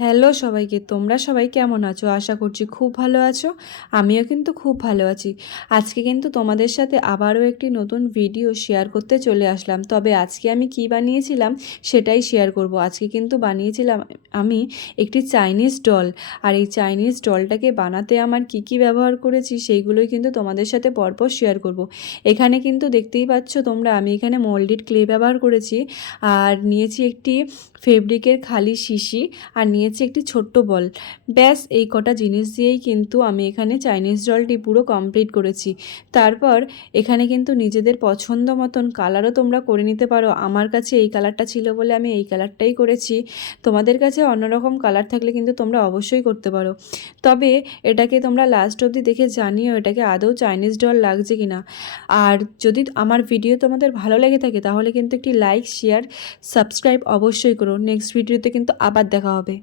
Hello সবাইকে, তোমরা সবাই কেমন আছো? আশা করছি খুব ভালো আছো। আমিও কিন্তু খুব ভালো আছি। আজকে কিন্তু তোমাদের সাথে আবারও একটি নতুন ভিডিও শেয়ার করতে চলে আসলাম। তবে আজকে আমি কি বানিয়েছিলাম সেটাই শেয়ার করব। আজকে কিন্তু বানিয়েছিলাম আমি একটি চাইনিজ ডল। আর এই চাইনিজ ডলটাকে বানাতে আমার কি কি ব্যবহার করেছি সেইগুলোই কিন্তু তোমাদের সাথে পরপর শেয়ার করব। এখানে কিন্তু দেখতেই পাচ্ছ তোমরা, আমি এখানে মোল্ডেড ক্লে ব্যবহার করেছি, আর নিয়েছি একটি ফেব্রিকের খালি শিশি, আর নিয়েছি একটি ছোট্ট বল। ব্যাস এই কটা জিনিস দিয়েই কিন্তু আমি এখানে চাইনিজ ডলটি পুরো কমপ্লিট করেছি। তারপর এখানে কিন্তু নিজেদের পছন্দ মতন কালারও তোমরা করে নিতে পারো। আমার কাছে এই কালারটা ছিল বলে আমি এই কালারটাই করেছি। তোমাদের কাছে অন্যরকম কালার থাকলে কিন্তু তোমরা অবশ্যই করতে পারো। তবে এটাকে তোমরা লাস্ট অবধি দেখে জানিও এটাকে আদৌ চাইনিজ ডল লাগছে কিনা। আর যদি আমার ভিডিও তোমাদের ভালো লেগে থাকে তাহলে কিন্তু একটি লাইক, শেয়ার, সাবস্ক্রাইব অবশ্যই করো। নেক্সট ভিডিওতে কিন্তু আবার দেখা হবে।